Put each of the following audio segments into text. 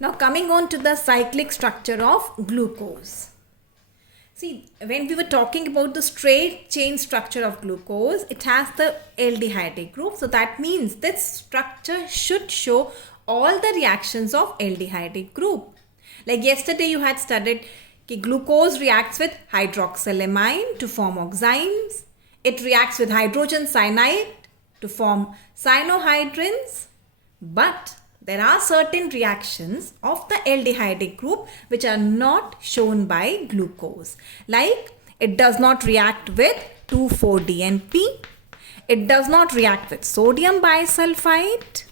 Now coming on to the cyclic structure of glucose. See, when we were talking about the straight chain structure of glucose, it has the aldehyde group. So that means this structure should show all the reactions of aldehyde group. Like yesterday you had studied glucose reacts with hydroxylamine to form oxymes. It reacts with hydrogen cyanide to form cyanohydrins. But there are certain reactions of the aldehyde group which are not shown by glucose. Like it does not react with 2,4-DNP. It does not react with sodium bisulfite.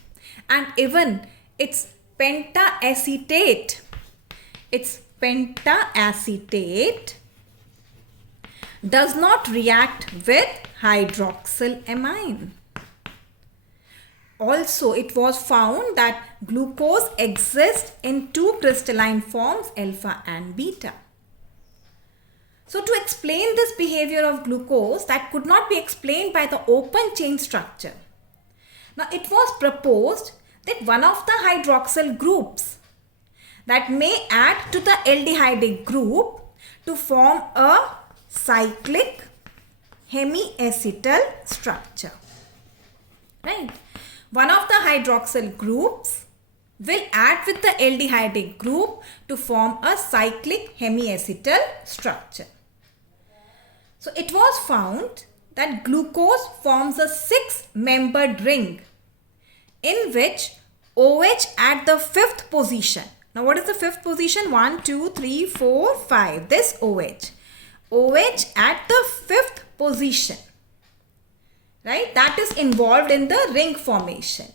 And even its pentaacetate. Its pentaacetate does not react with hydroxylamine. Also, it was found that glucose exists in two crystalline forms, alpha and beta. So, to explain this behavior of glucose that could not be explained by the open chain structure. Now, it was proposed that one of the hydroxyl groups that may add to the aldehyde group to form a cyclic hemiacetal structure. Right? One of the hydroxyl groups will add with the aldehyde group to form a cyclic hemiacetal structure. So it was found that glucose forms a 6-membered ring in which OH at the 5th position. Now what is the 5th position? 1, 2, 3, 4, 5. This OH. OH at the 5th position. Right? That is involved in the ring formation.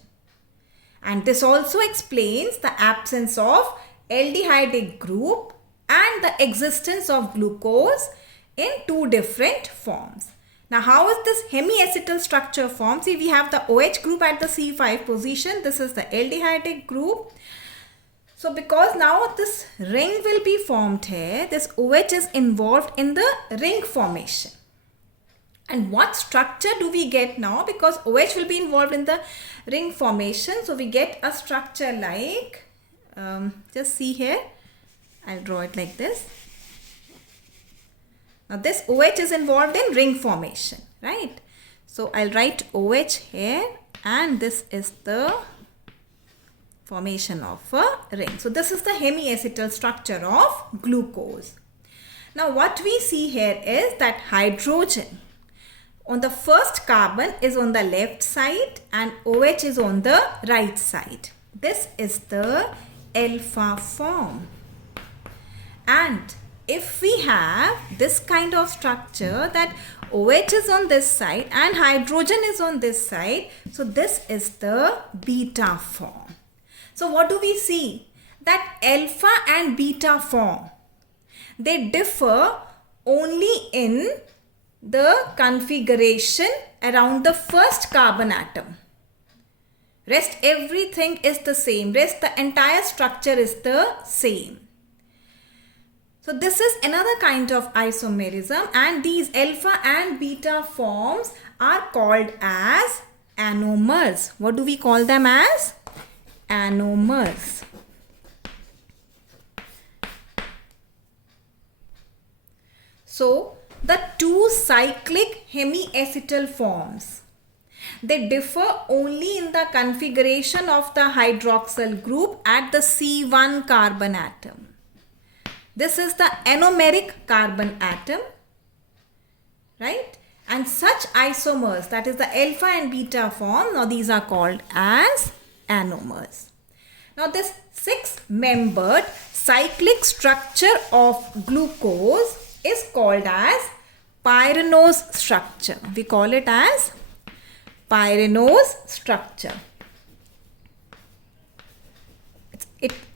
And this also explains the absence of aldehyde group and the existence of glucose in two different forms. Now, how is this hemiacetal structure formed? See, we have the OH group at the C5 position. This is the aldehyde group. So, because now this ring will be formed here, this OH is involved in the ring formation. And what structure do we get now? Because OH will be involved in the ring formation. So, we get a structure like, just see here, I'll draw it like this. Now, this OH is involved in ring formation, right? So, I'll write OH here and this is the formation of a ring. So, this is the hemiacetal structure of glucose. Now, what we see here is that hydrogen on the first carbon is on the left side and OH is on the right side. This is the alpha form. And if we have this kind of structure that OH is on this side and hydrogen is on this side, so this is the beta form. So what do we see? That alpha and beta form, they differ only in the configuration around the first carbon atom. Rest everything is the same. Rest the entire structure is the same. So this is another kind of isomerism and these alpha and beta forms are called as anomers. What do we call them as? Anomers. So the two cyclic hemiacetal forms, they differ only in the configuration of the hydroxyl group at the C1 carbon atom. This is the anomeric carbon atom, right? And such isomers, that is the alpha and beta form, now these are called as anomers. Now this 6-membered cyclic structure of glucose is called as pyranose structure. We call it as pyranose structure.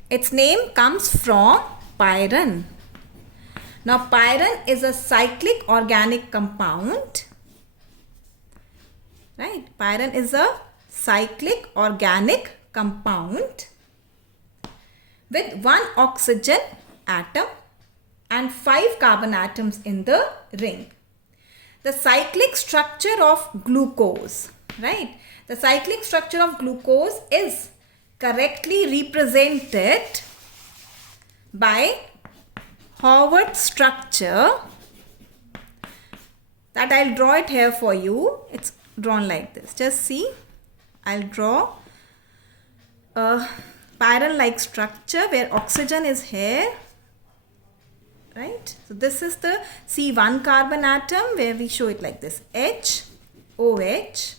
Its name comes from pyran. Now pyran is a cyclic organic compound. Right? Pyran is a cyclic organic compound with 1 oxygen atom and 5 carbon atoms in the ring. The cyclic structure of glucose, right? The cyclic structure of glucose is correctly represent it by Haworth structure, that I'll draw it here for you. It's drawn like this. Just see, I'll draw a spiral like structure where oxygen is here, right? So this is the C1 carbon atom where we show it like this: H, OH,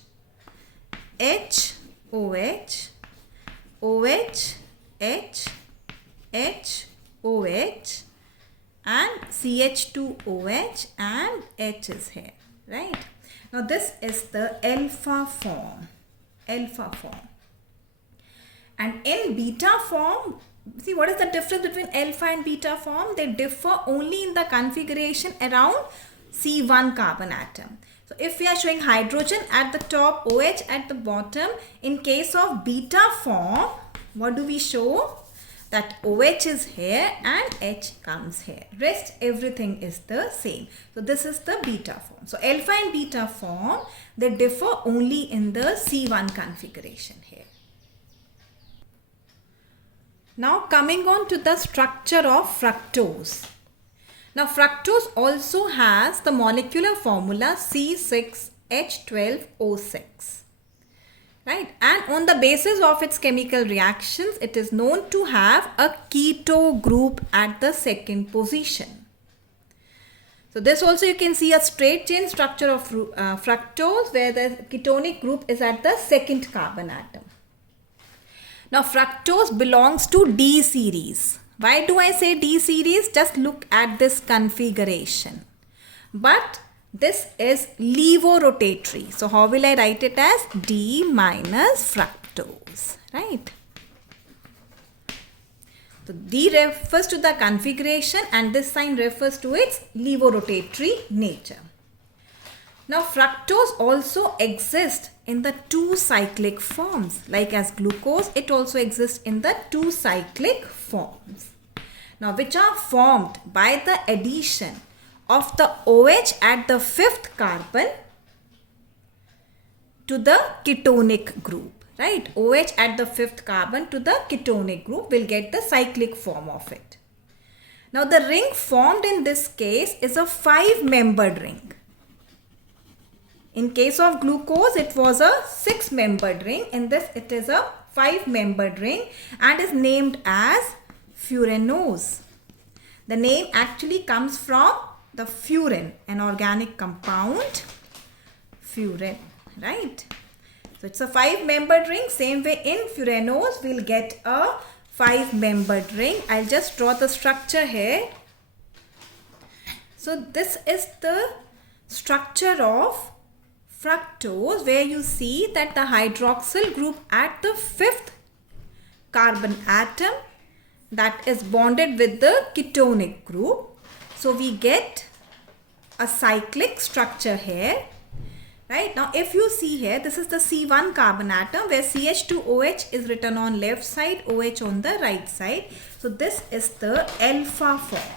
H, OH, OH, H, H, OH, and CH2OH, and H is here, right? Now this is the alpha form, and in beta form, see what is the difference between alpha and beta form? They differ only in the configuration around C1 carbon atom. So if we are showing hydrogen at the top, OH at the bottom, in case of beta form, what do we show? That OH is here and H comes here. Rest everything is the same. So this is the beta form. So alpha and beta form, they differ only in the C1 configuration here. Now coming on to the structure of fructose. Now fructose also has the molecular formula C6H12O6. Right, and on the basis of its chemical reactions, it is known to have a keto group at the second position. So this also you can see a straight chain structure of fructose where the ketonic group is at the second carbon atom. Now fructose belongs to D series. Why do I say D series? Just look at this configuration. But this is levorotatory. So how will I write it as? D minus fructose, right? So D refers to the configuration and this sign refers to its levorotatory nature. Now fructose also exists in the two cyclic forms. Like as glucose, it also exists in the two cyclic forms. Now which are formed by the addition of the OH at the fifth carbon to the ketonic group, right? OH at the fifth carbon to the ketonic group will get the cyclic form of it. Now the ring formed in this case is a 5-membered ring. In case of glucose, it was a 6-membered ring. In this, it is a 5-membered ring and is named as furanose. The name actually comes from the furan, an organic compound, furan, right? So it's a 5-membered ring. Same way in furanose, we'll get a 5-membered ring. I'll just draw the structure here. So this is the structure of fructose where you see that the hydroxyl group at the fifth carbon atom that is bonded with the ketonic group. So we get a cyclic structure here, right? Now if you see here, this is the C1 carbon atom where CH2OH is written on left side, OH on the right side. So this is the alpha form.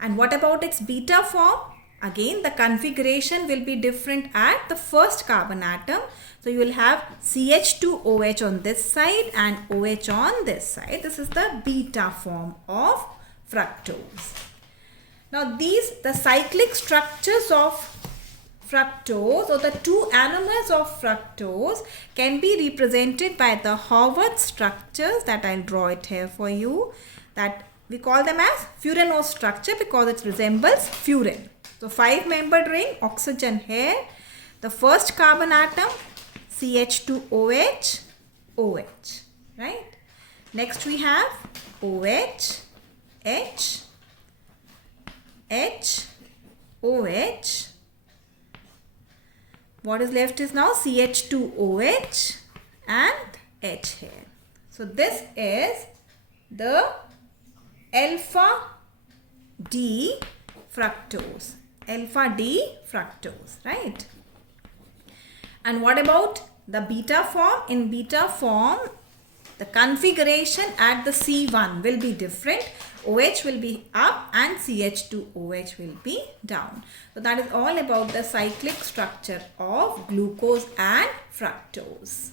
And what about its beta form? Again, the configuration will be different at the first carbon atom. So you will have CH2OH on this side and OH on this side. This is the beta form of fructose. Now the cyclic structures of fructose or the two anomers of fructose can be represented by the Haworth structures that I'll draw it here for you. That we call them as furanose structure because it resembles furan. So 5-membered ring, oxygen here. The first carbon atom, CH2OH, OH, right? Next we have OH, H, H, OH. What is left is now CH2OH and H here. So this is the alpha D fructose. Alpha D fructose, right? And what about the beta form? In beta form, the configuration at the C1 will be different. OH will be up and CH2OH will be down. So that is all about the cyclic structure of glucose and fructose.